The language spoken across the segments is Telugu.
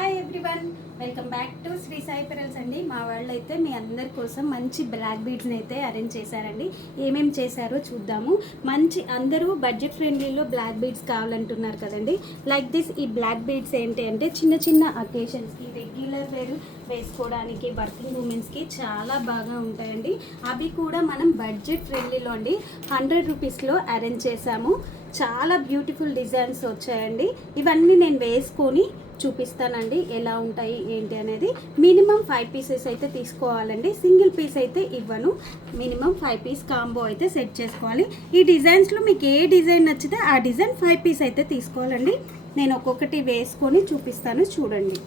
Hi everyone, welcome back to Sri Sai Pearls అండి. మా వాళ్ళు అయితే మీ అందరి కోసం మంచి బ్లాక్ బీడ్స్ని అయితే అరేంజ్ చేశారండి. ఏమేమి చేశారో చూద్దాము. మంచి అందరూ బడ్జెట్ ఫ్రెండ్లీలో బ్లాక్ బీడ్స్ కావాలంటున్నారు కదండి. లైక్ దిస్ ఈ బ్లాక్ బీడ్స్ ఏంటి అంటే చిన్న చిన్న అకేషన్స్కి, రెగ్యులర్ వేర్ వేసుకోవడానికి, వర్కింగ్ ఉమెన్స్కి చాలా బాగా ఉంటాయండి. అవి కూడా మనం బడ్జెట్ ఫ్రెండ్లీలో అండి 100 రూపీస్లో అరేంజ్ చేశాము. చాలా బ్యూటిఫుల్ డిజైన్స్ వచ్చాయండి. ఇవన్నీ నేను వేసుకొని చూపిస్తానండి ఎలా ఉంటాయి ఏంటి అనేది. మినిమం 5 పీసెస్ అయితే తీసుకోవాలండి. సింగిల్ పీస్ అయితే ఇవ్వను. మినిమం 5 పీస్ కాంబో అయితే సెట్ చేసుకోవాలి. ఈ డిజైన్స్లో మీకు ఏ డిజైన్ నచ్చితే ఆ డిజైన్ 5 పీస్ అయితే తీసుకోవాలండి. నేను ఒక్కొక్కటి వేసుకొని చూపిస్తాను, చూడండి.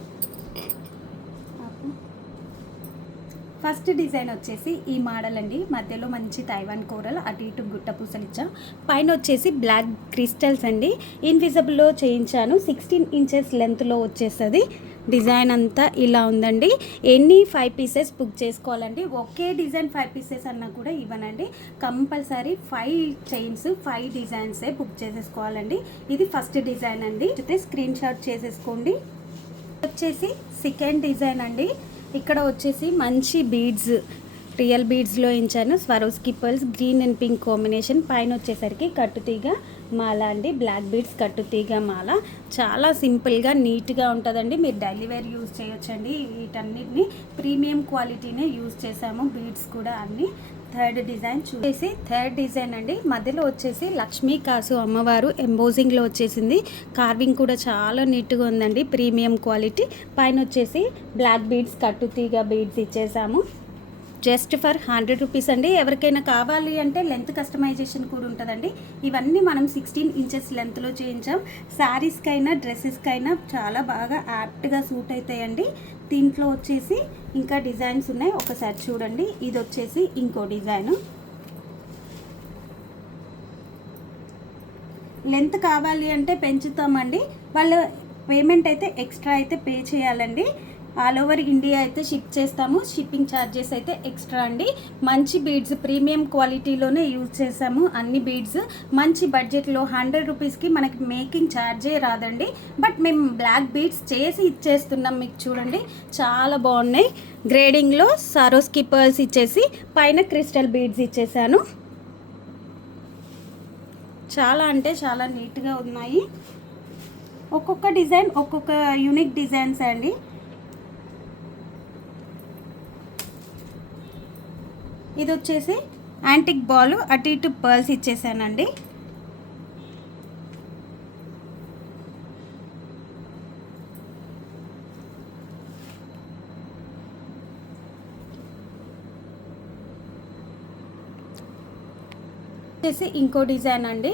ఫస్ట్ డిజైన్ వచ్చేసి ఈ మోడల్ అండి. మధ్యలో మంచి తైవాన్ కోరల్, అటు ఇటు గుట్ట పూసలు ఇచ్చా. పైన వచ్చేసి బ్లాక్ క్రిస్టల్స్ అండి. ఇన్విజిబుల్లో చేయించాను. 16 ఇంచెస్ లెంత్లో వచ్చేస్తుంది. డిజైన్ అంతా ఇలా ఉందండి. ఎన్ని 5 పీసెస్ బుక్ చేసుకోవాలండి. ఒకే డిజైన్ 5 పీసెస్ అన్నా కూడా ఇవ్వనండి. కంపల్సరీ 5 చైన్స్ 5 డిజైన్సే బుక్ చేసేసుకోవాలండి. ఇది ఫస్ట్ డిజైన్ అండి. అయితే స్క్రీన్ షాట్ చేసేసుకోండి. వచ్చేసి సెకండ్ డిజైన్ అండి. ఇక్కడ వచ్చేసి మంచి బీడ్స్, రియల్ బీడ్స్లో ఇచ్చాను. Swarovski pearls, green and pink combination. పైన వచ్చేసరికి కట్టుతీగ మాల అండి. బ్లాక్ బీడ్స్ కట్టుతీగ మాల. చాలా సింపుల్గా నీట్గా ఉంటుందండి. మీరు డైలీ వేర్ యూజ్ చేయొచ్చండి. వీటన్నిటిని ప్రీమియం క్వాలిటీనే యూజ్ చేసాము. బీడ్స్ కూడా అన్నీ. థర్డ్ డిజైన్ చూసేసి థర్డ్ డిజైన్ అండి. మధ్యలో వచ్చేసి లక్ష్మీ కాసు అమ్మవారు ఎంబోజింగ్లో వచ్చేసింది. కార్వింగ్ కూడా చాలా నీట్గా ఉందండి. Premium quality. పైన వచ్చేసి బ్లాక్ బీడ్స్ కట్టుతీగ బీడ్స్ ఇచ్చేసాము. జస్ట్ ఫర్ 100 రూపీస్ అండి. ఎవరికైనా కావాలి అంటే లెంత్ కస్టమైజేషన్ కూడా ఉంటుందండి. ఇవన్నీ మనం 16 ఇంచెస్ లెంత్లో చేయించాం. శారీస్కైనా డ్రెస్సెస్కైనా చాలా బాగా యాప్ట్గా సూట్ అవుతాయండి. దీంట్లో వచ్చేసి ఇంకా డిజైన్స్ ఉన్నాయి, ఒకసారి చూడండి. ఇది వచ్చేసి ఇంకో డిజైను. లెంత్ కావాలి అంటే పెంచుతామండి. వాళ్ళ పేమెంట్ అయితే ఎక్స్ట్రా అయితే పే చేయాలండి. ఆల్ ఓవర్ ఇండియా అయితే షిప్ చేస్తాము. షిప్పింగ్ ఛార్జెస్ అయితే ఎక్స్ట్రా అండి. మంచి బీడ్స్ ప్రీమియం క్వాలిటీలోనే యూజ్ చేసాము. అన్ని బీడ్స్ మంచి బడ్జెట్లో 100 రూపీస్కి మనకి మేకింగ్ ఛార్జే రాదండి. బట్ మేము బ్లాక్ బీడ్స్ చేసి ఇచ్చేస్తున్నాం. మీకు చూడండి చాలా బాగున్నాయి. గ్రేడింగ్లో సారోస్కి పర్ల్స్ ఇచ్చేసి పైన క్రిస్టల్ బీడ్స్ ఇచ్చేసాను. చాలా అంటే చాలా నీట్గా ఉన్నాయి. ఒక్కొక్క డిజైన్ ఒక్కొక్క యూనిక్ డిజైన్స్ అండి. ఇది వచ్చేసి యాంటిక్ బాల్, అటు ఇటు పర్ల్స్ ఇచ్చేసానండి. వచ్చేసి ఇంకో డిజైన్ అండి.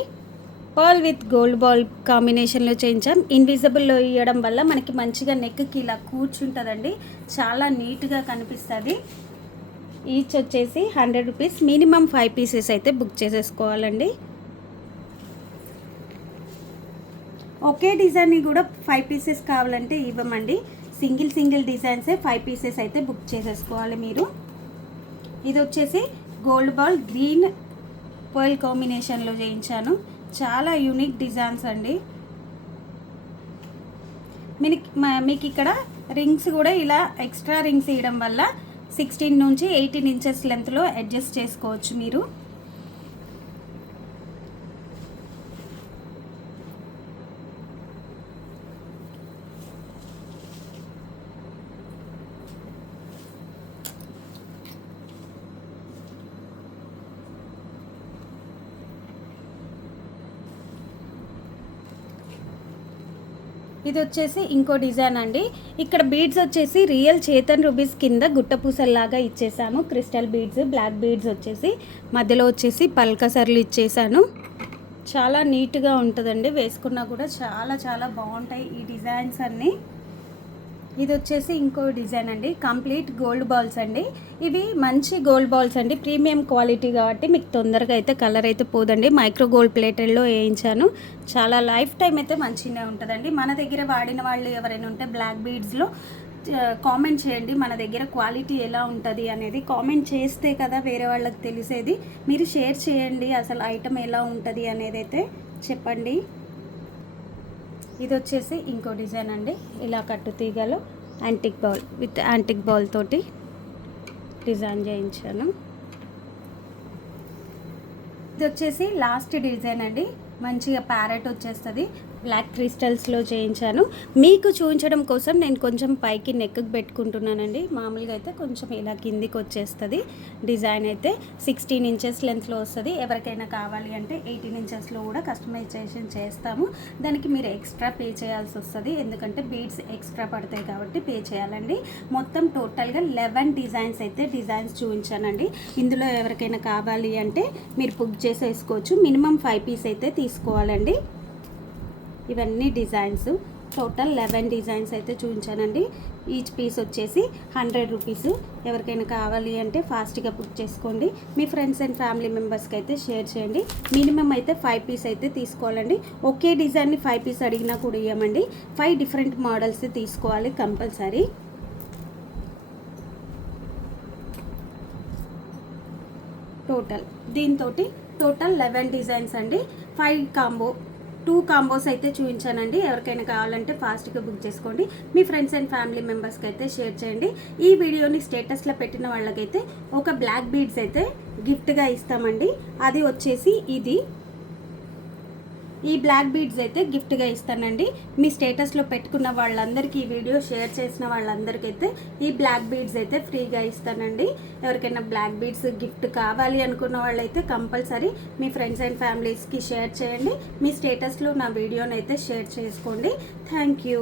పర్ల్ విత్ గోల్డ్ బాల్ కాంబినేషన్లో చేయించాం. ఇన్విజిబుల్లో ఇవ్వడం వల్ల మనకి మంచిగా నెక్కి ఇలా కూర్చుంటుందండి. చాలా నీట్గా కనిపిస్తుంది. ఈచ్ వచ్చేసి 100 రూపీస్. మినిమం 5 పీసెస్ అయితే బుక్ చేసేసుకోవాలండి. ఒకే డిజైన్ని కూడా 5 పీసెస్ కావాలంటే ఇవ్వమండి. సింగిల్ డిజైన్సే 5 పీసెస్ అయితే బుక్ చేసేసుకోవాలి మీరు. ఇది వచ్చేసి గోల్డ్ బాల్ గ్రీన్ పర్ల్ కాంబినేషన్లో చేయించాను. చాలా యూనిక్ డిజైన్స్ అండి. మీకు ఇక్కడ రింగ్స్ కూడా ఇలా ఎక్స్ట్రా రింగ్స్ ఇవ్వడం వల్ల 16 నుంచి 18 ఇంచెస్ లెంత్లో అడ్జస్ట్ చేసుకోవచ్చు మీరు. ఇది వచ్చేసి ఇంకో డిజైన్ అండి. ఇక్కడ బీడ్స్ వచ్చేసి రియల్ చేతన్ రూబీస్ కింద గుట్టపూసల్లాగా ఇచ్చేసాము. క్రిస్టల్ బీడ్స్, బ్లాక్ బీడ్స్ వచ్చేసి మధ్యలో వచ్చేసి పల్కసర్లు ఇచ్చేసాను. చాలా నీట్గా ఉంటుందండి. వేసుకున్నా కూడా చాలా చాలా బాగుంటాయి ఈ డిజైన్స్ అన్నీ. ఇది వచ్చేసి ఇంకో డిజైన్ అండి. కంప్లీట్ గోల్డ్ బాల్స్ అండి. ఇవి మంచి గోల్డ్ బాల్స్ అండి. ప్రీమియం క్వాలిటీ కాబట్టి మీకు తొందరగా అయితే కలర్ అయితే పోదండి. మైక్రో గోల్డ్ ప్లేటెడ్లో వేయించాను. చాలా లైఫ్ టైం అయితే మంచిగా ఉంటుందండి. మన దగ్గర వాడిన వాళ్ళు ఎవరైనా ఉంటే బ్లాక్ బీడ్స్లో కామెంట్ చేయండి. మన దగ్గర క్వాలిటీ ఎలా ఉంటుంది అనేది కామెంట్ చేస్తే కదా వేరే వాళ్ళకి తెలిసేది. మీరు షేర్ చేయండి అసలు ఐటమ్ ఎలా ఉంటుంది అనేది అయితే చెప్పండి. ఇది వచ్చేసి ఇంకో డిజైన్ అండి. ఇలా కట్టు తీగలో antique ball with antique ball తోటి డిజైన్ చేయించాను. ఇది వచ్చేసి లాస్ట్ డిజైన్ అండి. మంచిగా ప్యారెట్ వచ్చేస్తుంది, బ్లాక్ క్రిస్టల్స్లో చేయించాను. మీకు చూపించడం కోసం నేను కొంచెం పైకి నెక్కి పెట్టుకుంటున్నానండి. మామూలుగా అయితే కొంచెం ఇలా కిందికి వచ్చేస్తుంది. డిజైన్ అయితే 16 ఇంచెస్ లెంత్లో వస్తుంది. ఎవరికైనా కావాలి అంటే 18 ఇంచెస్లో కూడా కస్టమైజేషన్ చేస్తాము. దానికి మీరు ఎక్స్ట్రా పే చేయాల్సి వస్తుంది, ఎందుకంటే బీడ్స్ ఎక్స్ట్రా పడతాయి కాబట్టి పే చేయాలండి. మొత్తం టోటల్గా 11 డిజైన్స్ అయితే డిజైన్స్ చూపించానండి. ఇందులో ఎవరికైనా కావాలి అంటే మీరు బుక్ చేసేసుకోవచ్చు. మినిమం 5 పీస్ అయితే తీసుకోవాలండి. ఇవన్నీ డిజైన్స్ టోటల్ 11 డిజైన్స్ అయితే చూపించానండి. ఈచ్ పీస్ వచ్చేసి 100 రూపీస్. ఎవరికైనా కావాలి అంటే ఫాస్ట్గా బుక్ చేసుకోండి. మీ ఫ్రెండ్స్ అండ్ ఫ్యామిలీ మెంబర్స్కి అయితే షేర్ చేయండి. మినిమం అయితే 5 పీస్ అయితే తీసుకోవాలండి. ఒకే డిజైన్ని 5 పీస్ అడిగినా కూడా ఇవ్వమండి. 5 డిఫరెంట్ మోడల్స్ తీసుకోవాలి కంపల్సరీ. దీంతో టోటల్ 11 డిజైన్స్ అండి. 2 కాంబోస్ అయితే చూపించానండి. ఎవరికైనా కావాలంటే ఫాస్ట్గా బుక్ చేసుకోండి. మీ ఫ్రెండ్స్ అండ్ ఫ్యామిలీ మెంబర్స్కి అయితే షేర్ చేయండి. ఈ వీడియోని స్టేటస్లో పెట్టిన వాళ్ళకైతే ఒక బ్లాక్ బీడ్స్ అయితే గిఫ్ట్గా ఇస్తామండి. అది వచ్చేసి ఈ బ్లాక్ బీడ్స్ అయితే గిఫ్ట్గా ఇస్తానండి. మీ స్టేటస్లో పెట్టుకున్న వాళ్ళందరికీ, ఈ వీడియో షేర్ చేసిన వాళ్ళందరికైతే ఈ బ్లాక్ బీడ్స్ అయితే ఫ్రీగా ఇస్తానండి. ఎవరికైనా బ్లాక్ బీడ్స్ గిఫ్ట్ కావాలి అనుకున్న వాళ్ళైతే కంపల్సరీ మీ ఫ్రెండ్స్ అండ్ ఫ్యామిలీస్కి షేర్ చేయండి. మీ స్టేటస్లో నా వీడియోని అయితే షేర్ చేసుకోండి. Thank you.